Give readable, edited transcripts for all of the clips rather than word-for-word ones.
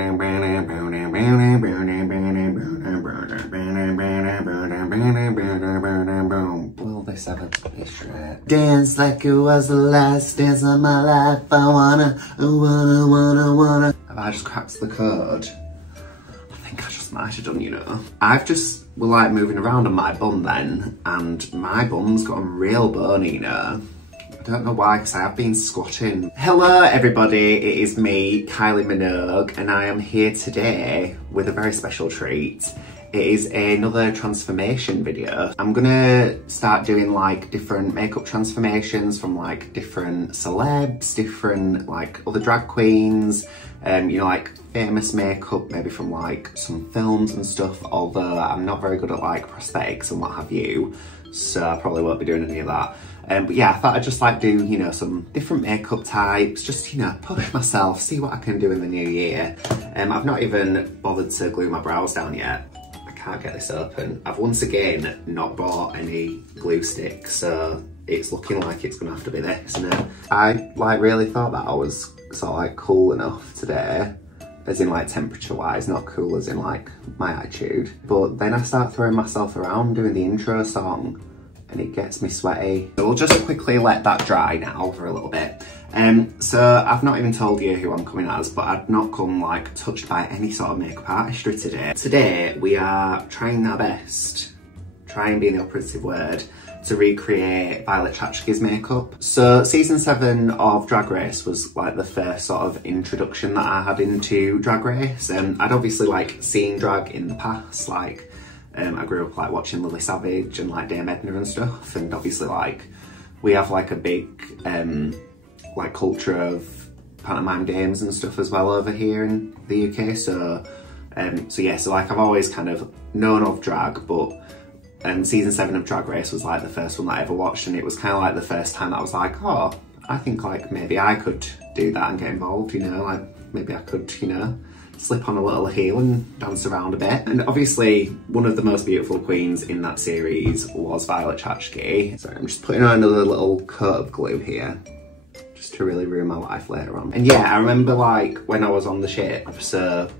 Will this ever be straight? Dance like it was the last dance of my life. I wanna. Have I just cracked the code? I think I just might have done, you know. I've just were like moving around on my bum then, and my bum's got a real bony, you know. I don't know why, because I have been squatting. Hello everybody, it is me, Kylie Minogue, and I am here today with a very special treat. It is another transformation video. I'm gonna start doing like different makeup transformations from like different celebs, different like other drag queens, you know, like famous makeup, maybe from like some films and stuff, although I'm not very good at like prosthetics and what have you, so I probably won't be doing any of that. But yeah, I thought I'd just like do, you know, some different makeup types, just, you know, push myself, see what I can do in the new year. I've not even bothered to glue my brows down yet. I can't get this open. I've once again not bought any glue sticks, so it's looking like it's gonna have to be this, isn't it? I like really thought that I was sort of like cool enough today, as in like temperature wise, not cool as in like my attitude. But then I start throwing myself around doing the intro song and it gets me sweaty. So we'll just quickly let that dry now for a little bit. So I've not even told you who I'm coming as, but I've not come like touched by any sort of makeup artistry today. Today we are trying our best, trying being the operative word, to recreate Violet Chachki's makeup. So season 7 of Drag Race was like the first sort of introduction that I had into Drag Race. I'd obviously like seen drag in the past, like I grew up like watching Lily Savage and like Dame Edna and stuff, and obviously like we have like a big like culture of pantomime dames and stuff as well over here in the UK. So yeah, so like I've always kind of known of drag, but season 7 of Drag Race was like the first one that I ever watched, and it was kind of like the first time that I was like, oh, I think like maybe I could do that and get involved, you know, like maybe I could, you know, slip on a little heel and dance around a bit. And obviously one of the most beautiful queens in that series was Violet Chachki. Sorry, I'm just putting on another little coat of glue here just to really ruin my life later on. And yeah, I remember like when I was on the ship, so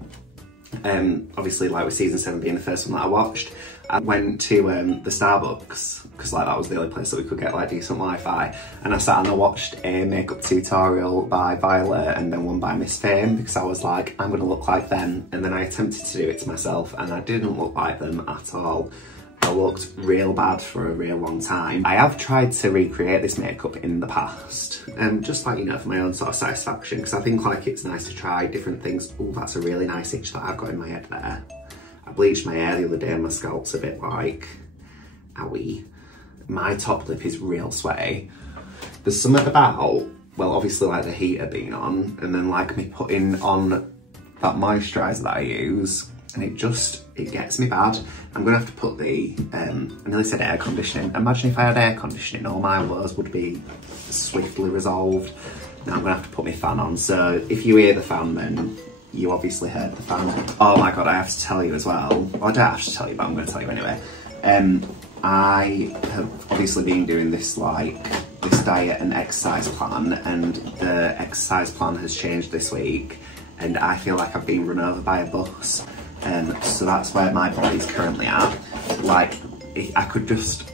obviously like with season 7 being the first one that I watched, I went to the Starbucks, because like that was the only place that we could get like decent Wi-Fi, and I sat and I watched a makeup tutorial by Violet and then one by Miss Fame, because I was like, I'm gonna look like them. And then I attempted to do it to myself and I didn't look like them at all. I looked real bad for a real long time. I have tried to recreate this makeup in the past, just like, you know, for my own sort of satisfaction, because I think like it's nice to try different things. Oh, that's a really nice itch that I've got in my head there. I bleached my hair the other day and my scalp's a bit like, owie. My top lip is real sweaty. There's something about, well, obviously like the heater being on, and then like me putting on that moisturiser that I use, and it gets me bad. I'm gonna have to put the, I nearly said air conditioning. Imagine if I had air conditioning, all my woes would be swiftly resolved. Now I'm gonna have to put my fan on. So if you hear the fan, then you obviously heard the fan. Oh my God, I have to tell you as well. Well, I don't have to tell you, but I'm gonna tell you anyway. I have obviously been doing this like, this diet and exercise plan, and the exercise plan has changed this week, and I feel like I've been run over by a bus. So that's where my body's currently at. Like, I could just,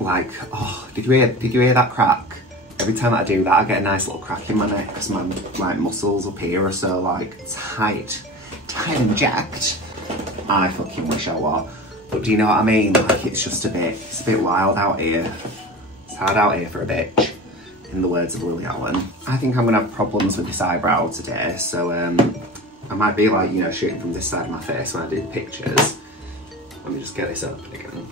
like, oh, did you hear that crack? Every time that I do that, I get a nice little crack in my neck because my like muscles up here are so like tight and jacked. I fucking wish I were. But do you know what I mean? Like, it's a bit wild out here. It's hard out here for a bitch, in the words of Lily Allen. I think I'm gonna have problems with this eyebrow today, so I might be like, you know, shooting from this side of my face when I do the pictures. Let me just get this open again.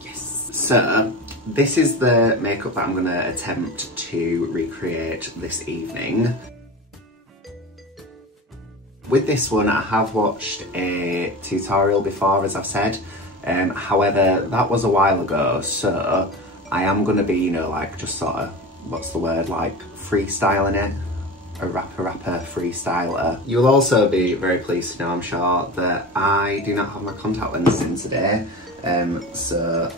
Yes. So, this is the makeup that I'm gonna attempt to recreate this evening. With this one, I have watched a tutorial before, as I've said. However, that was a while ago, so I am gonna be, you know, like just sort of, what's the word, like freestyling it. A rapper freestyler. You'll also be very pleased to know, I'm sure, that I do not have my contact lenses in today. So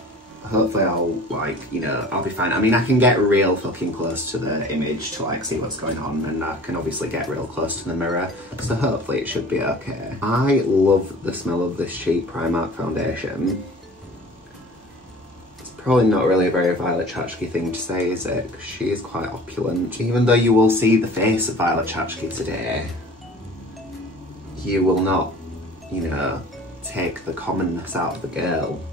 hopefully I'll, like, you know, I'll be fine. I mean, I can get real fucking close to the image to, like, see what's going on, and I can obviously get real close to the mirror, so hopefully it should be okay. I love the smell of this cheap Primark foundation. It's probably not really a very Violet Chachki thing to say, is it? Because she is quite opulent. Even though you will see the face of Violet Chachki today, you will not, you know, take the commonness out of the girl.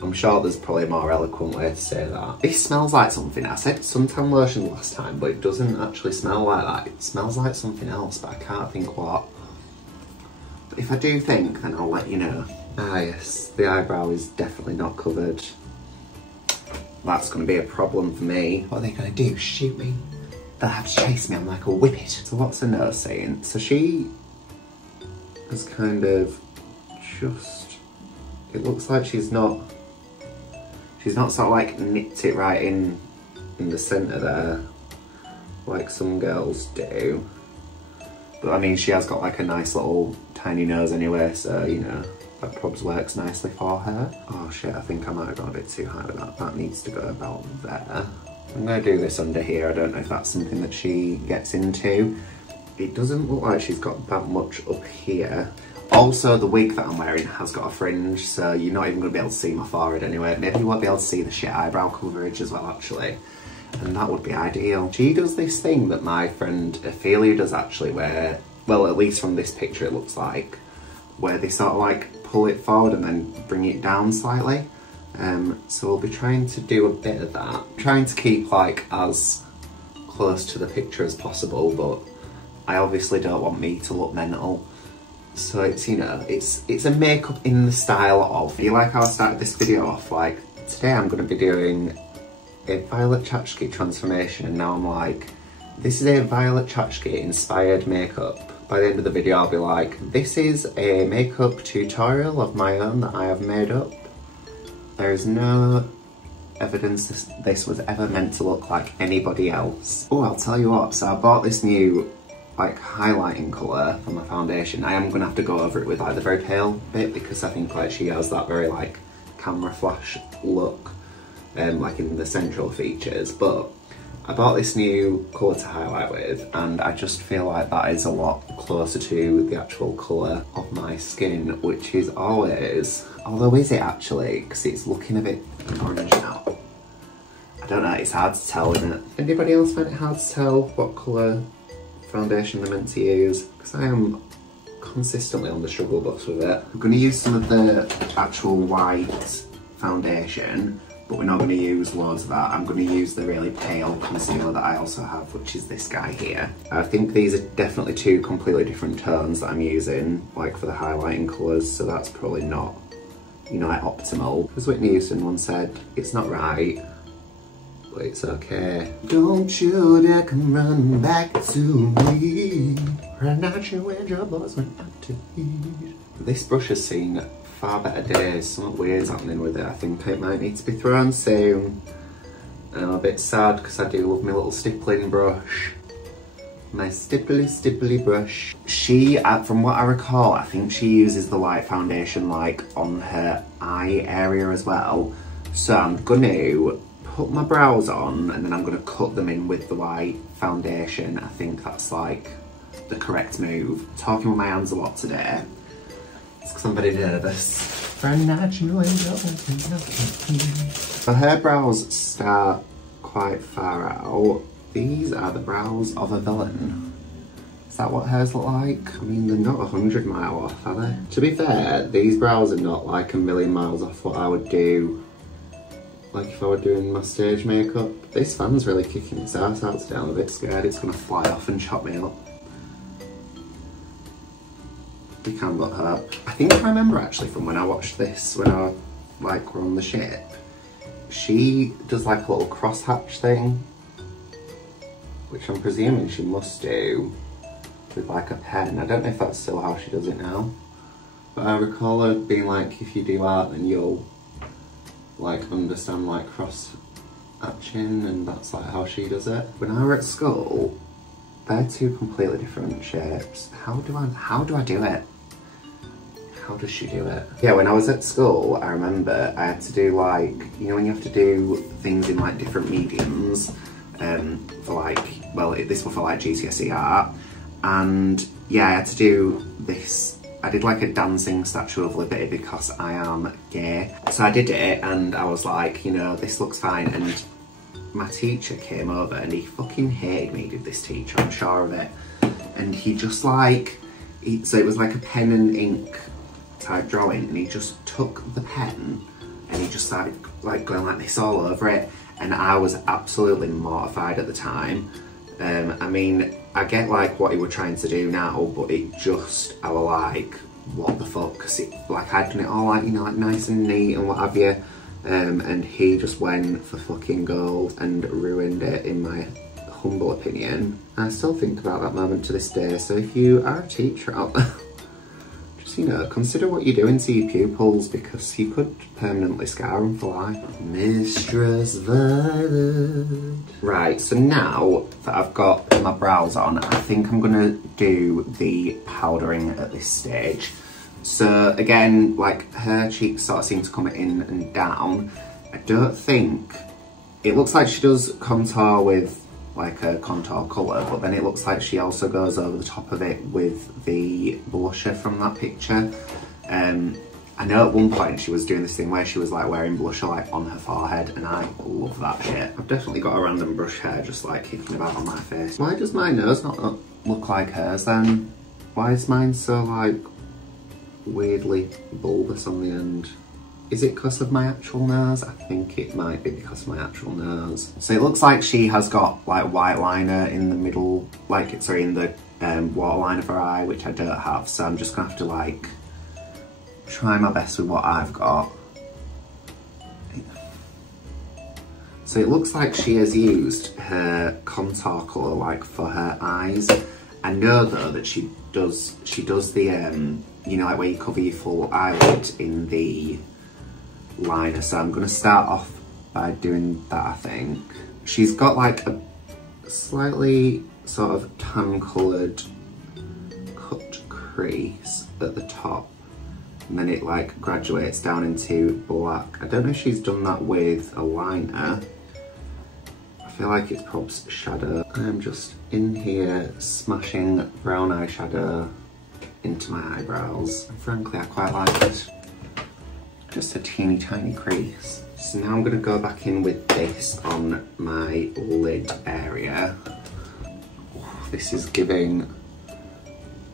I'm sure there's probably a more eloquent way to say that. This smells like something. I said suntan lotion last time, but it doesn't actually smell like that. It smells like something else, but I can't think what. But if I do think, then I'll let you know. Ah yes, the eyebrow is definitely not covered. That's going to be a problem for me. What are they going to do? Shoot me? They'll have to chase me on like a whippet. So what's her nose saying? So she has kind of just... It looks like she's not sort of like nipped it right in the centre there, like some girls do. But I mean, she has got like a nice little tiny nose anyway, so you know, that probs works nicely for her. Oh shit, I think I might have gone a bit too high with that. That needs to go about there. I'm gonna do this under here. I don't know if that's something that she gets into. It doesn't look like she's got that much up here. Also, the wig that I'm wearing has got a fringe, so you're not even going to be able to see my forehead anyway. Maybe you won't be able to see the shit eyebrow coverage as well, actually. And that would be ideal. She does this thing that my friend Ophelia does actually, where, well, at least from this picture it looks like, where they sort of like pull it forward and then bring it down slightly. So we'll be trying to do a bit of that. Trying to keep like as close to the picture as possible, but I obviously don't want me to look mental. So it's, you know, it's a makeup in the style of, I feel like how I started this video off, like, today I'm going to be doing a Violet Chachki transformation, and now I'm like, this is a Violet Chachki inspired makeup. By the end of the video I'll be like, this is a makeup tutorial of my own that I have made up. There is no evidence this was ever meant to look like anybody else. Oh, I'll tell you what, so I bought this new like highlighting colour for my foundation. I am gonna have to go over it with like the very pale bit, because I think like she has that very like camera flash look, like in the central features. But I bought this new colour to highlight with, and I just feel like that is a lot closer to the actual colour of my skin, which is always, although is it actually, because it's looking a bit orange now. I don't know, it's hard to tell, isn't it? Anybody else find it hard to tell what colour foundation they're meant to use? Because I am consistently on the struggle bus with it. I'm going to use some of the actual white foundation, but we're not going to use loads of that. I'm going to use the really pale concealer that I also have, which is this guy here. I think these are definitely two completely different tones that I'm using, like for the highlighting colours, so that's probably not, you know, like optimal. As Whitney Houston once said, it's not right, but it's okay. Don't you dare come running back to me. Right now you and your boys went out to eat. This brush has seen far better days. Something weird's happening with it. I think it might need to be thrown soon. And I'm a bit sad because I do love my little stippling brush. My stipply brush. She, from what I recall, I think she uses the white foundation like on her eye area as well. So I'm gonna put my brows on and then I'm gonna cut them in with the white foundation. I think that's like the correct move. Talking with my hands a lot today. It's because I'm very nervous. So her brows start quite far out. These are the brows of a villain. Is that what hers look like? I mean, they're not 100 miles off, are they? To be fair, these brows are not like a million miles off what I would do like if I were doing my stage makeup. This fan's really kicking its ass out today. I'm a bit scared it's gonna fly off and chop me up. You can look her. I think I remember actually from when I watched this, when I like were on the ship, she does like a little crosshatch thing, which I'm presuming she must do with like a pen. I don't know if that's still how she does it now, but I recall her being like, if you do art then you'll like understand like cross hatching, and that's like how she does it. When I were at school, they're two completely different shapes. How do I do it? how does she do it? Yeah, when I was at school, I remember I had to do like, you know when you have to do things in like different mediums, for like, well, this was for like GCSE art, and yeah, I had to do this. I did like a dancing Statue of Liberty because I am gay. So I did it and I was like, you know, this looks fine, and my teacher came over and he fucking hated me, did this teacher, I'm sure of it. And he just like, so it was like a pen and ink type drawing, and he just took the pen and he just started like going like this all over it, and I was absolutely mortified at the time. I mean, I get like what he were trying to do now, but it just, I was like, what the fuck, because it, like I'd done it all like, you know, like nice and neat and what have you, and he just went for fucking gold and ruined it, in my humble opinion. I still think about that moment to this day, so if you are a teacher out there, just, you know, consider what you're doing to your pupils, because you could permanently scar them for life. Mistress Violet. Right, so now that I've got my brows on, I think I'm gonna do the powdering at this stage. So again, like her cheeks sort of seem to come in and down. I don't think, it looks like she does contour with like a contour colour, but then it looks like she also goes over the top of it with the blusher from that picture. I know at one point she was doing this thing where she was like wearing blusher like on her forehead, and I love that shit. I've definitely got a random brush hair just like kicking about on my face. Why does my nose not look like hers then? Why is mine so like weirdly bulbous on the end? Is it because of my actual nose? I think it might be because of my actual nose. So it looks like she has got like white liner in the middle, like, sorry, in the waterline of her eye, which I don't have. So I'm just gonna have to like try my best with what I've got. So it looks like she has used her contour colour like for her eyes. I know though that she does the, you know, like where you cover your full eyelid in the liner, so I'm gonna start off by doing that, I think. She's got like a slightly sort of tan coloured cut crease at the top, and then it like graduates down into black. I don't know if she's done that with a liner. I feel like it's Prob's shadow. I'm just in here smashing brown eyeshadow into my eyebrows. And frankly, I quite like it. Just a teeny tiny crease. So now I'm gonna go back in with this on my lid area. Oh, this is giving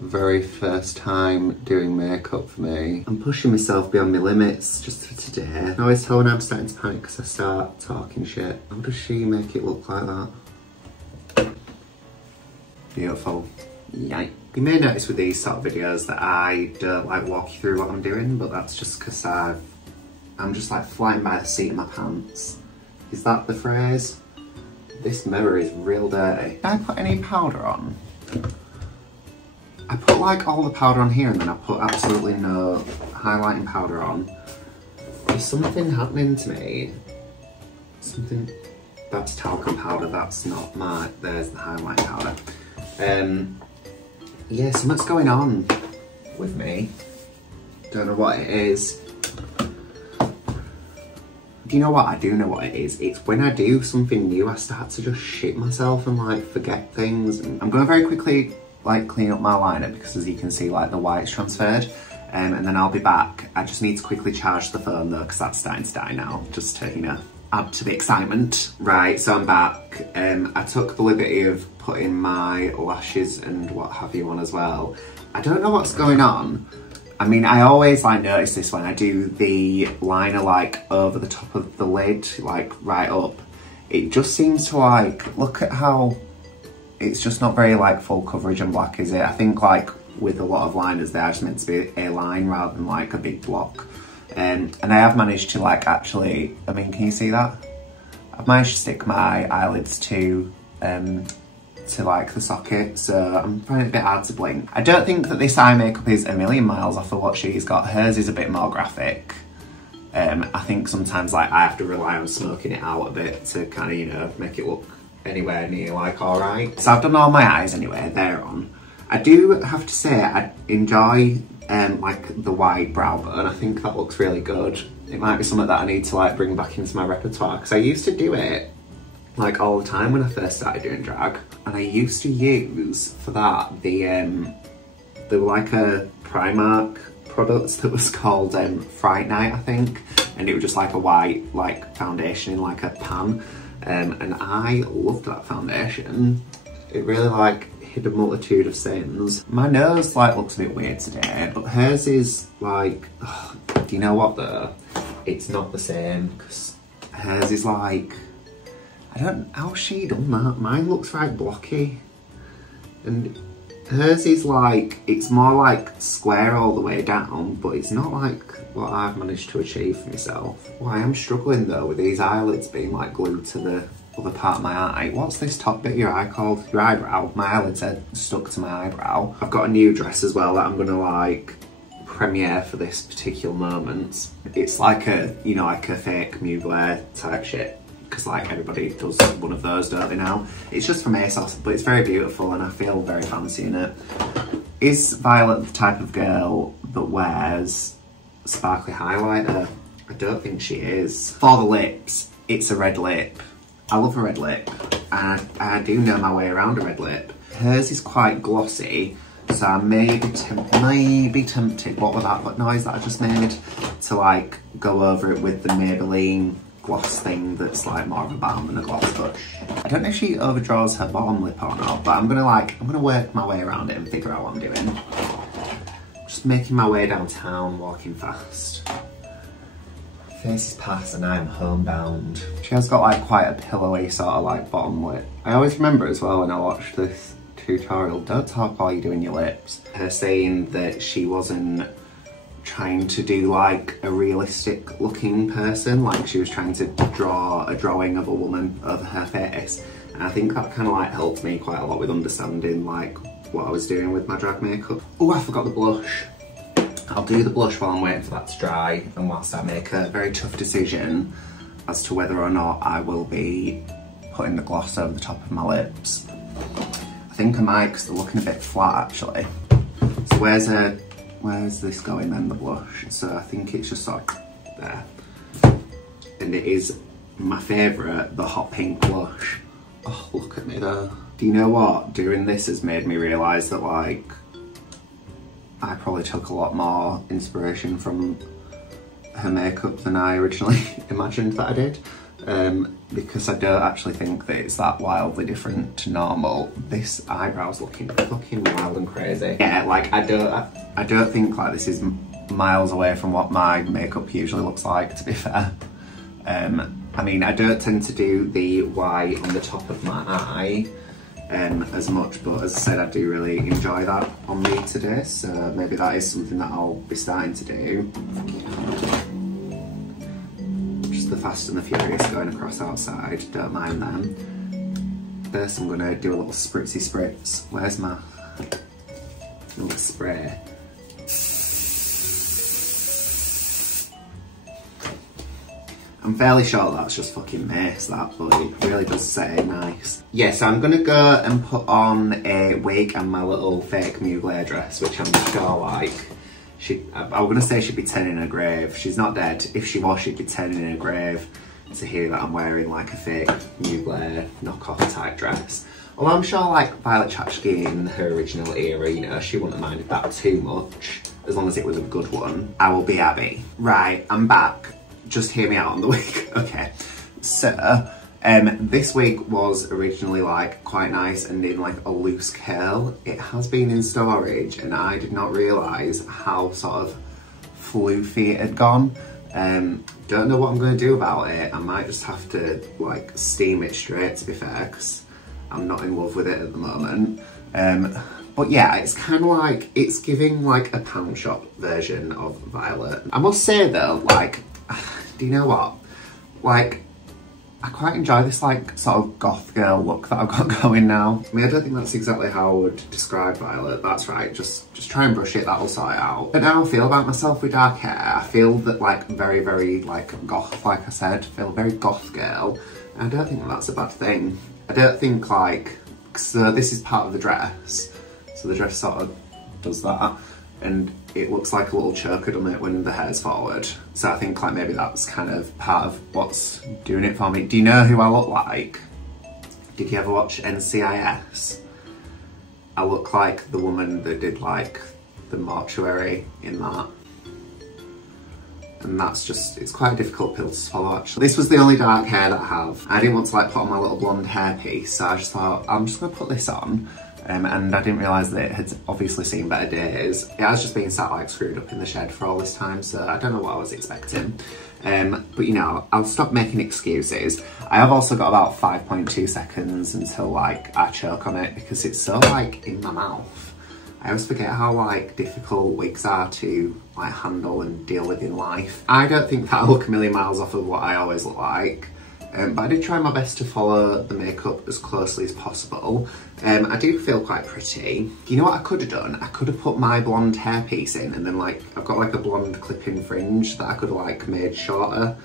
very first time doing makeup for me. I'm pushing myself beyond my limits just for today. I always tell when I'm starting to panic because I start talking shit. How does she make it look like that? Beautiful. Yikes. You may notice with these sort of videos that I don't like walk you through what I'm doing, but that's just because I'm just like flying by the seat of my pants. Is that the phrase? This mirror is real dirty. Did I put any powder on? I put like all the powder on here and then I put absolutely no highlighting powder on. There's something happening to me. Something, that's talcum powder, that's not my, there's the highlighting powder. Yeah, something's going on with me. Don't know what it is. Do you know what? I do know what it is. It's when I do something new, I start to just shit myself and like forget things. And I'm going to very quickly like clean up my liner because as you can see, like the white's transferred. And then I'll be back. I just need to quickly charge the phone though, because that's starting to die now, just to, you know, add to the excitement. Right, so I'm back. I took the liberty of putting my lashes and what have you on as well. I don't know what's going on. I mean, I always like notice this when I do the liner like over the top of the lid, like right up. It just seems to like, look at how it's just not very like full coverage and black, is it? I think like with a lot of liners, they're just meant to be a line rather than like a big block. And I have managed to like actually, I mean, can you see that? I've managed to stick my eyelids to like the socket, so I'm finding it a bit hard to blink. I don't think that this eye makeup is a million miles off of what she's got. Hers is a bit more graphic. I think sometimes like I have to rely on smoking it out a bit to kind of, you know, make it look anywhere near like alright. So I've done all my eyes anyway, they're on. I do have to say I enjoy like the wide brow bone. I think that looks really good. It might be something that I need to like bring back into my repertoire because I used to do it like all the time when I first started doing drag, and I used to use for that the were like a Primark product that was called Fright Night, I think, and it was just like a white like foundation in like a pan, and I loved that foundation. It really like hid a multitude of sins. My nose like looks a bit weird today, but hers is like, ugh, do you know what though? It's not the same, because hers is like, I don't, how's she done that? Mine looks right blocky. And hers is like, it's more like square all the way down, but it's not like what I've managed to achieve for myself. Well, I am struggling though with these eyelids being like glued to the other part of my eye. What's this top bit of your eye called? Your eyebrow. My eyelids are stuck to my eyebrow. I've got a new dress as well that I'm gonna like premiere for this particular moment. It's like a, you know, like a fake mugler type shit, because like everybody does one of those, don't they now? It's just from ASOS, but it's very beautiful and I feel very fancy in it. Is Violet the type of girl that wears sparkly highlighter? I don't think she is. For the lips, it's a red lip. I love a red lip, and I do know my way around a red lip. Hers is quite glossy, so I may be tempted, what was that, what noise that I just made? To like go over it with the Maybelline gloss thing that's like more of a balm than a gloss brush. I don't know if she overdraws her bottom lip or not, but I'm gonna work my way around it and figure out what I'm doing. Just making my way downtown, walking fast. Face is past and I'm homebound. She has got like quite a pillowy sort of like bottom lip. I always remember as well when I watched this tutorial, don't talk while you're doing your lips. Her saying that she wasn't trying to do like a realistic looking person, like she was trying to draw a drawing of a woman over her face. And I think that kind of like helped me quite a lot with understanding like what I was doing with my drag makeup. Oh, I forgot the blush. I'll do the blush while I'm waiting for that to dry, and whilst I make a very tough decision as to whether or not I will be putting the gloss over the top of my lips. I think I might, because they're looking a bit flat actually. So where's this going then, the blush? So I think it's just sort of there. And it is my favourite, the hot pink blush. Oh, look at me though. Do you know what? Doing this has made me realise that like, I probably took a lot more inspiration from her makeup than I originally imagined that I did. Because I don't actually think that it's that wildly different to normal. This eyebrow's looking fucking wild and crazy. Yeah, like I don't think like this is miles away from what my makeup usually looks like, to be fair. I mean, I don't tend to do the Y on the top of my eye as much, but as I said, I do really enjoy that on me today, so maybe that is something that I'll be starting to do. Just the Fast and the Furious going across outside, don't mind them. First I'm going to do a little spritzy spritz. Where's my little spray? I'm fairly sure that's just fucking mace, that, but it really does say nice. Yeah, so I'm gonna go and put on a wig and my little fake mugler dress, which I'm sure like, I'm gonna say she'd be turning in a grave. She's not dead. If she was, she'd be turning in a grave to hear that I'm wearing like a fake mugler knockoff type dress. Although I'm sure like Violet Chachki in her original era, you know, she wouldn't have minded that too much, as long as it was a good one. I will be Abby. Right, I'm back. Just hear me out on the wig. Okay, so this wig was originally like quite nice and in like a loose curl. It has been in storage and I did not realise how sort of floofy it had gone. Don't know what I'm going to do about it. I might just have to like steam it straight, to be fair, because I'm not in love with it at the moment. But yeah, it's kind of like, it's giving like a pound shop version of Violet. I must say though, like, do you know what? Like, I quite enjoy this like sort of goth girl look that I've got going now. I mean, I don't think that's exactly how I would describe Violet. That's right, just try and brush it, that'll sort it out. But now I feel about myself with dark hair, I feel that like very, very like goth, like I said, I feel very goth girl. And I don't think that's a bad thing. I don't think like, so this is part of the dress. So So the dress sort of does that, and it looks like a little choker, doesn't it, when the hair's forward. So I think like maybe that's kind of part of what's doing it for me. Do you know who I look like? Did you ever watch NCIS? I look like the woman that did like the mortuary in that. And that's just, it's quite a difficult pill to swallow actually. This was the only dark hair that I have. I didn't want to like put on my little blonde hairpiece, so I just thought, I'm just gonna put this on. And I didn't realise that it had obviously seen better days. It has just been sat like screwed up in the shed for all this time, so I don't know what I was expecting. But you know, I'll stop making excuses. I have also got about 5.2 seconds until like I choke on it because it's so like in my mouth. I always forget how like difficult wigs are to like handle and deal with in life. I don't think that I look a million miles off of what I always look like. But I did try my best to follow the makeup as closely as possible. I do feel quite pretty. You know what I could have done? I could have put my blonde hairpiece in and then like, I've got like a blonde clip-in fringe that I could have like made shorter.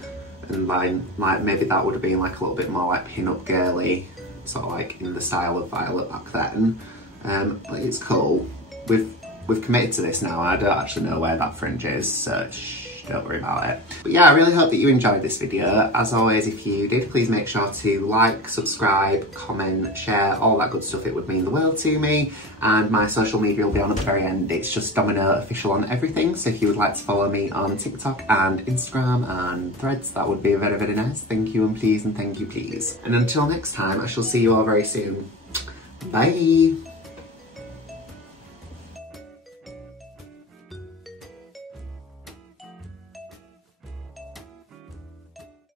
And like maybe that would have been like a little bit more like pin-up girly, sort of like in the style of Violet back then. But it's cool. We've committed to this now and I don't actually know where that fringe is, so don't worry about it. But yeah, I really hope that you enjoyed this video. As always, if you did, please make sure to like, subscribe, comment, share, all that good stuff. It would mean the world to me. And my social media will be on at the very end. It's just Domino Official on everything. So if you would like to follow me on TikTok and Instagram and Threads, that would be very, very nice. Thank you and please and thank you please. And until next time, I shall see you all very soon. Bye.